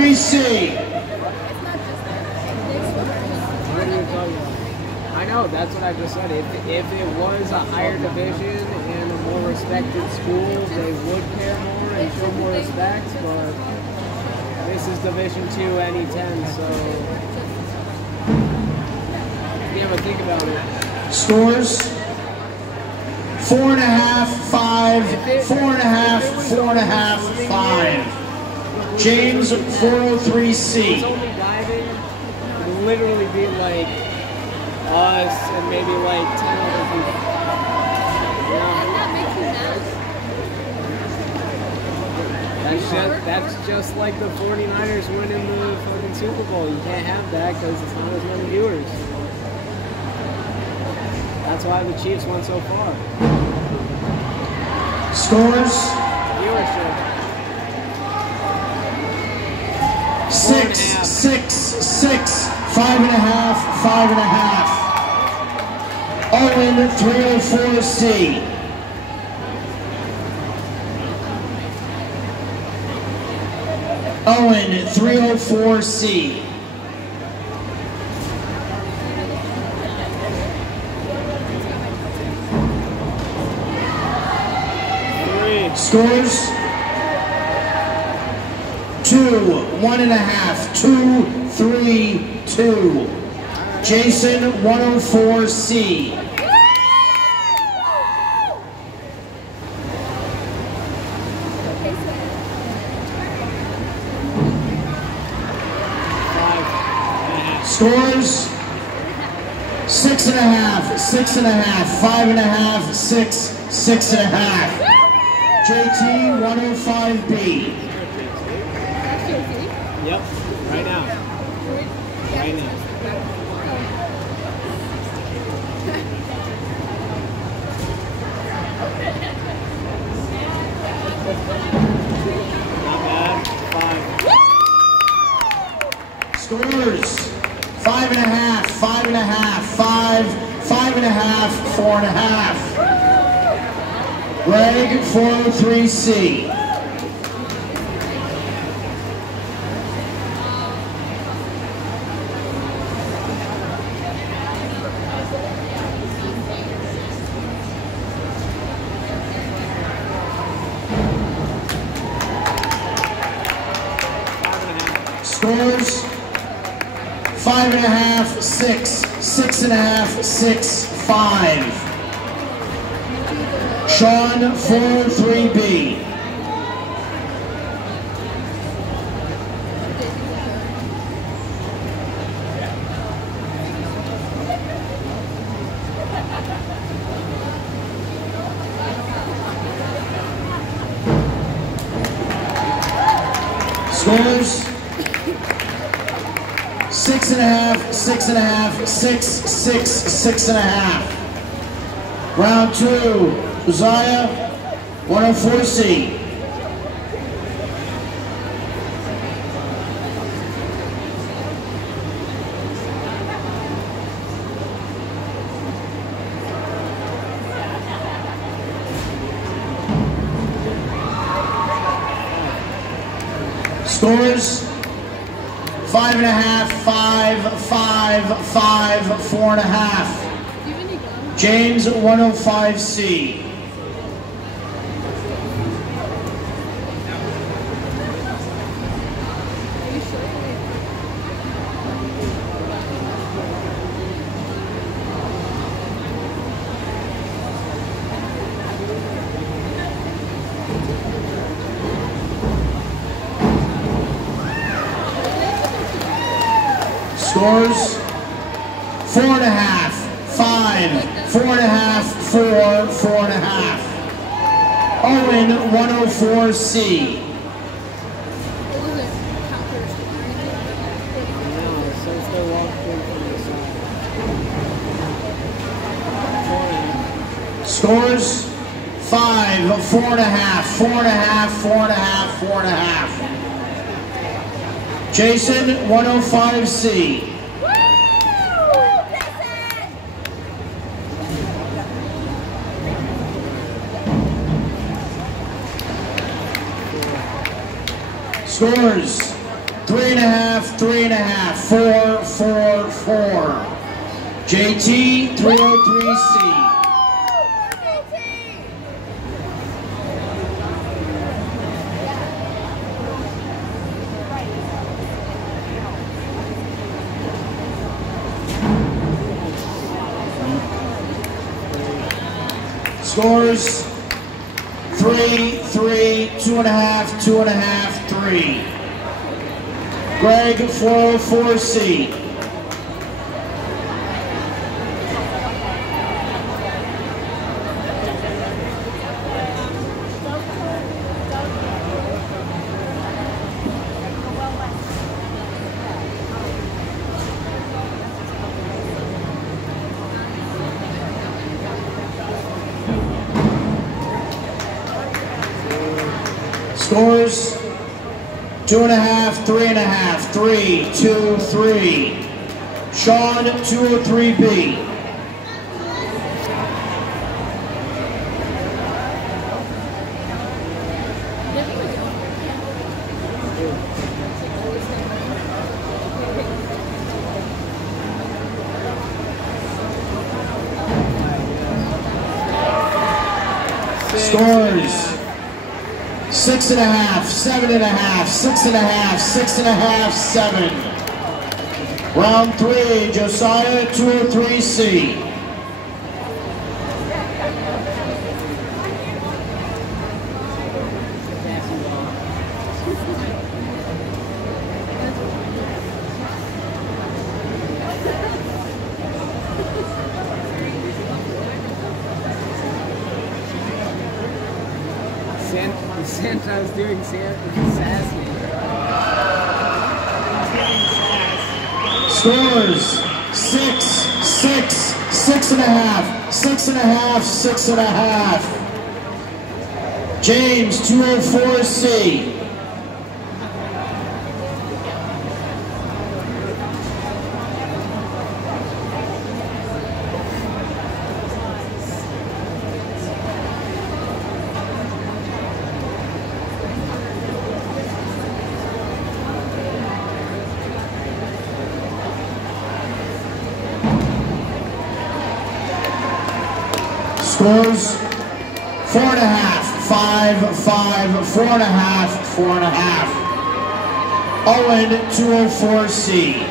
403C. I know, that's what I just said. If it was a higher division and a more respected school, they would care more and show more respect, but this is Division II NE10, so yeah, but think about it. Scores 4.5, 5, 4.5, 4.5, 5. James 403C. Only diving would literally be like us and maybe like 10 other people. That's just like the 49ers winning the fucking Super Bowl. You can't have that because it's not as many viewers. That's why the Chiefs went so far. Scores viewership. 6, 6, 6, 5.5, 5.5. Owen 304C. Owen 304C. Scores 2, 1.5, 2, 3, 2. Jason 104C. Scores 6.5, 6.5, 5.5, 6, 6.5. JT 105B. Yep, right now. Right now. Not bad. 5. Scores 5.5, 5.5, 5, 5.5, 4.5. Greg 403C. Scores 5.5, 6, 6.5, 6, 5. Sean 403B. Scores 6.5, 6.5, 6, 6, 6.5. Round 2. Uzziah, 104C. Scores 5.5, 5, 5, 5, 4.5. James 105C. Scores 4.5, 5, 4.5, 4, 4.5. Owen 104C. Scores 5, 4.5, 4.5, 4.5, 4.5. Jason 105C. Scores 3.5, 3.5, 4, 4, 4. JT, 303C. Scores 3, 3, 2.5, 2.5, 3. Greg, 404C. Scores 2.5, 3.5, 3, 2, 3. Sean, 203B. Scores 6.5, 7.5, 6.5, 6.5, 7. Round 3, Josiah, 203C. Santa's doing sassy. Scores 6, 6, 6.5, 6.5, 6.5. James, 204C. Scores 4.5, 5, 5, 4.5, 4.5. Owen, 204C.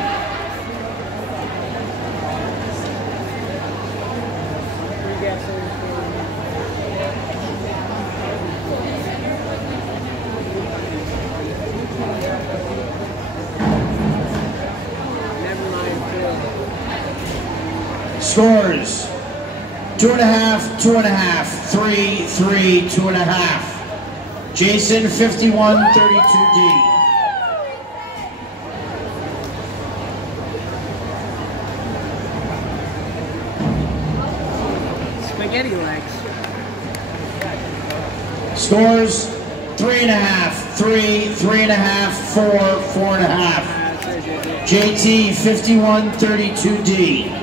Scores 2.5, 2.5, 3, 3, 2.5. Jason, 5132D. Spaghetti legs. Scores 3.5, 3, 3.5, 4, 4.5. JT, 5132D.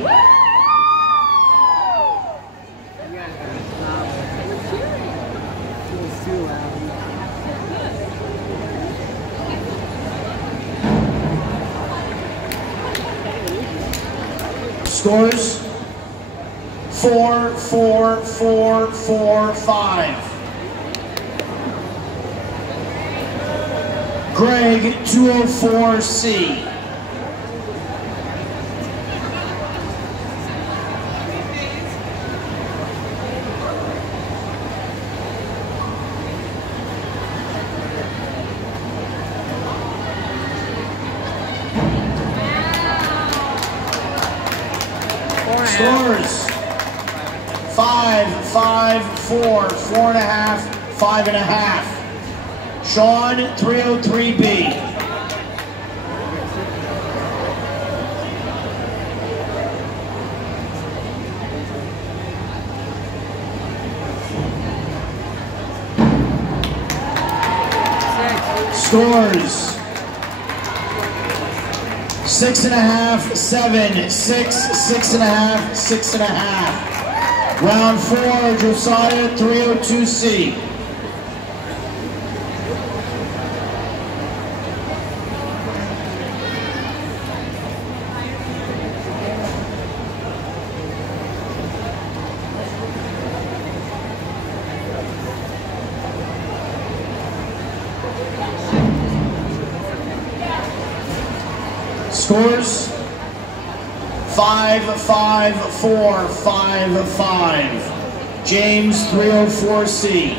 Scores 4, 4, 4, 4, 5. Greg, 204C. Scores 5, 5, 4, 4.5, 5.5. Sean, 303B. Scores 6.5, 7, 6, 6.5, 6.5. Round 4, Josiah, 302C. Scores 5-5-4-5-5. James 304C.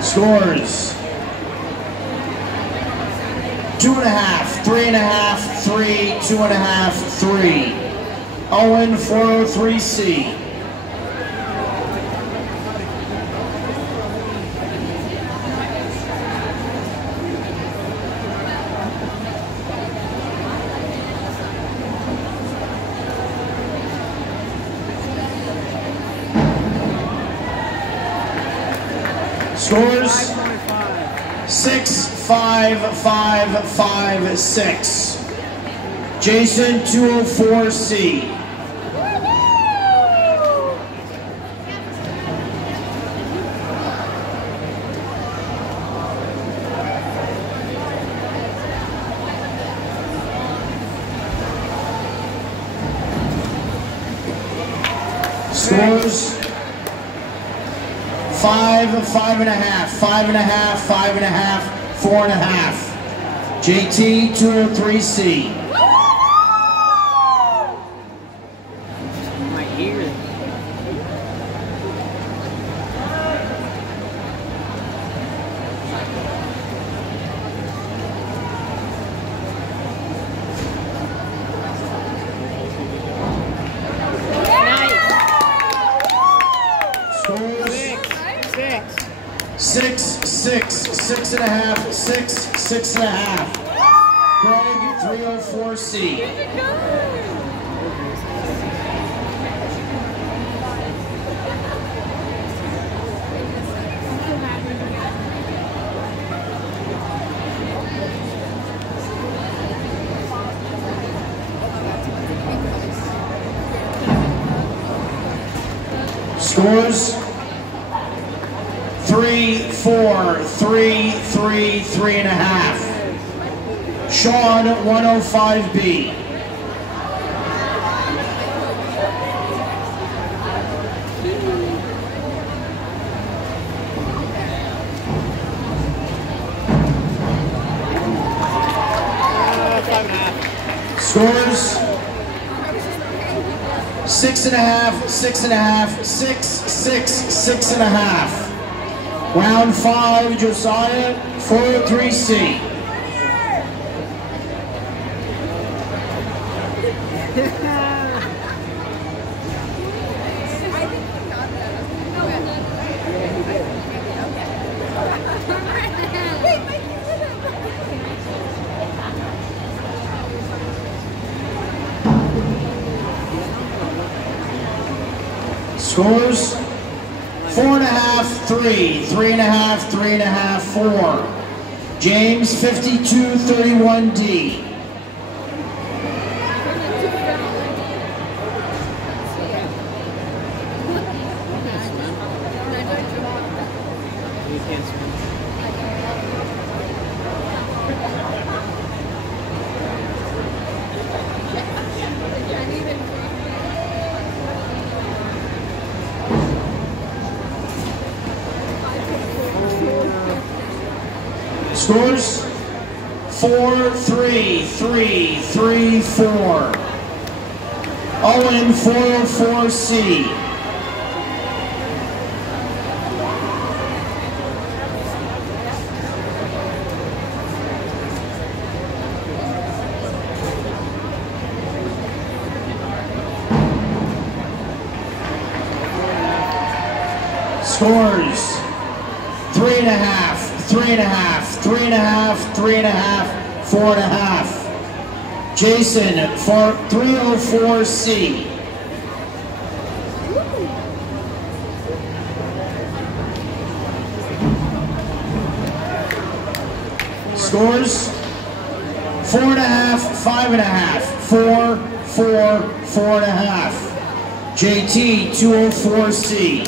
Scores 2.5, 3.5, 3, 2.5, 3. Owen 403C. Scores 6-5-5-5-6. Jason 204C. Scores 5, 5.5, 5.5, 5.5, 4.5. JT 203C. My ear. Scores 6, 6.5, 6, 6.5. Greg 304C. Scores 3, 4, 3, 3, 3.5. Sean 105B. Scores 6.5, 6.5, 6, 6, 6.5. Round 5, Josiah 403C. Scores 4.5, 3, 3.5, 3.5, 4. James 5231D. Scores 4, 3, 3, 3, 4. Owen 404C. Scores 3.5, 3.5, 3.5, 3.5, 4.5. Jason for 304C. Scores 4.5, 5.5, 4, 4, 4.5. JT 204C.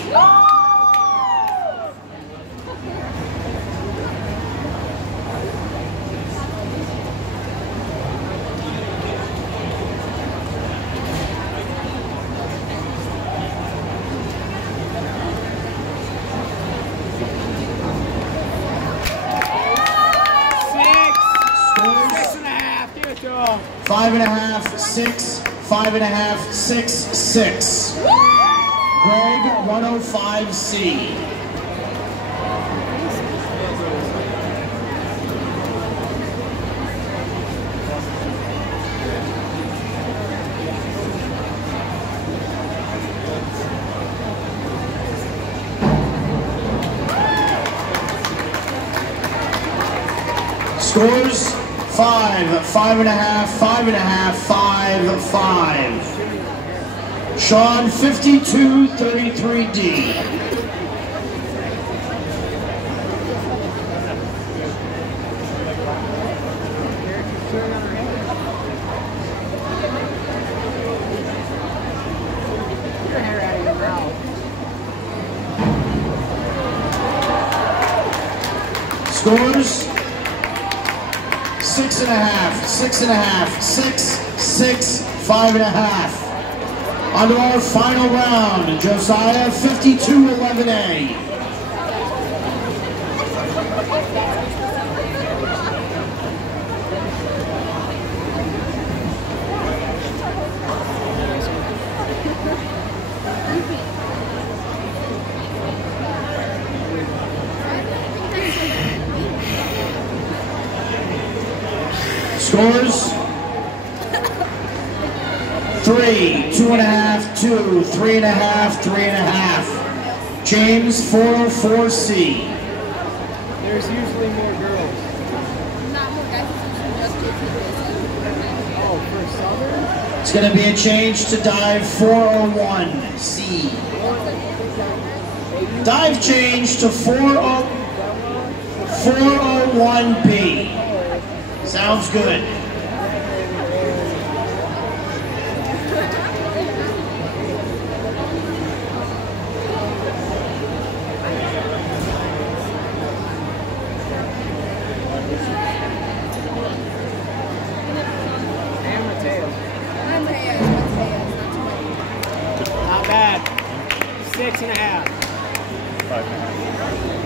5.5, 6, 5.5, 6, 6. Greg, 105C. Scores 5, 5.5, 5.5, 5, 5. Sean 5233D. Scores 6.5, 6.5, 6, 6, 5.5. On to our final round, Josiah 5211A. Scores 3, 2.5, 2, 3.5, 3.5. James 404C. There's usually more girls. Not more guys, it's just two people. Oh, for Southern? It's going to be a change to dive 401C. Dive change to 401B. Sounds good. Not bad. 6.5. 5.5.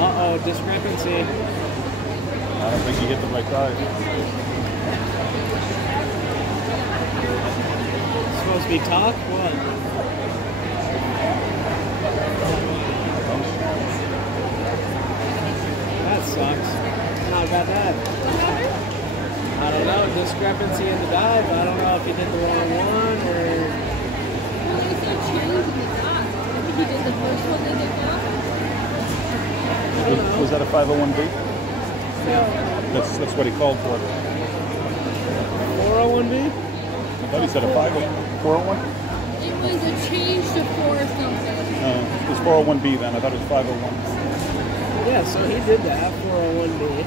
Uh-oh, discrepancy. I don't think you hit the right dive. Supposed to be talk? What? That sucks. Not about that. I don't know, discrepancy in the dive. I don't know if you did the wrong one or... Was that a 501B? No. That's what he called for. 401B? I thought he said a 401? It was a change to 4 something. It was 401B then. I thought it was 501. Yeah, so he did that, 401B.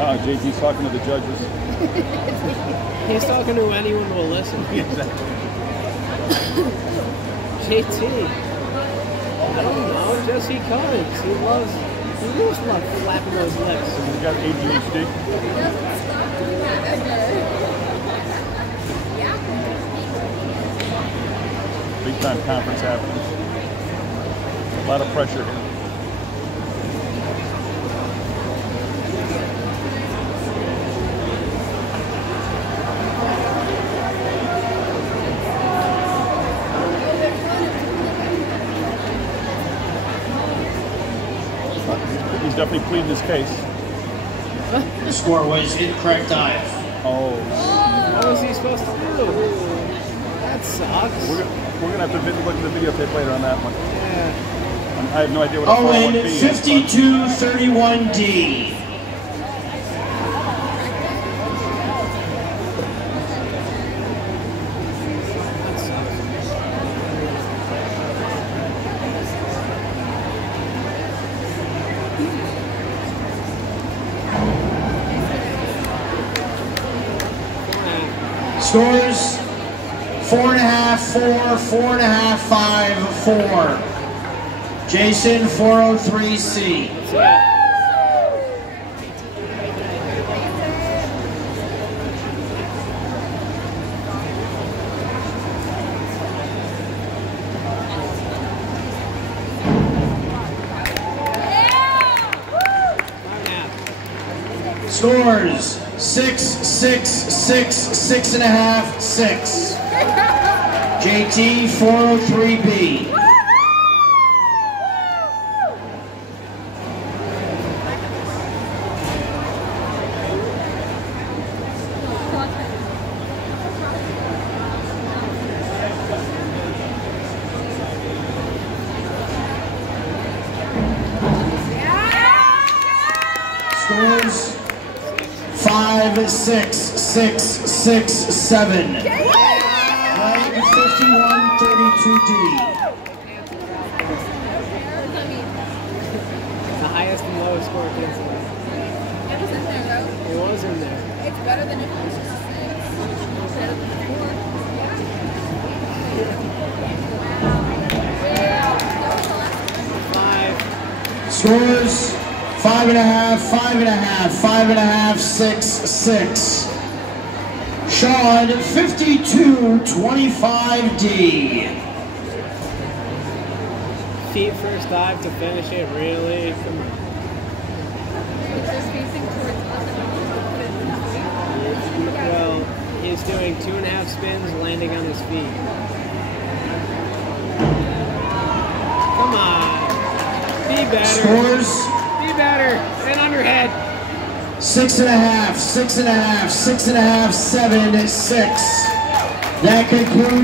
JG's talking to the judges. He's talking to anyone who will listen. Exactly. JT. I don't know, just he comes. He loves flapping those lips. He's got ADHD. He doesn't stop doing that ever. Yeah. Big time conference happening. A lot of pressure here. He's definitely pleading his case. The score was incorrect dive. Oh. What was he supposed to do? That sucks. We're gonna have to look at the videotape later on that one. Yeah. I have no idea what a Owen 401B is. 5231D. Scores 4.5, 4, 4.5, 5, 4. Jason 403C. Scores 6, 6, 6, 6.5, 6. JT 403B. Scores 5, 6, 6, 6, 7. Right 5132D. The highest and lowest score against it. It was in there though. It was in there. It's better than it was just 6. It's better than 4. Yeah. That was the last one. 5. Scores 5.5, 5.5, 5.5, 6, 6. Sean 5225D. Feet first dive to finish it, really? It's just facing towards us and Well, he's doing 2.5 spins, landing on his feet. Come on. Be better. Scores Be better. And on your head. 6.5, 6.5, 6.5, 7, 6. That concludes.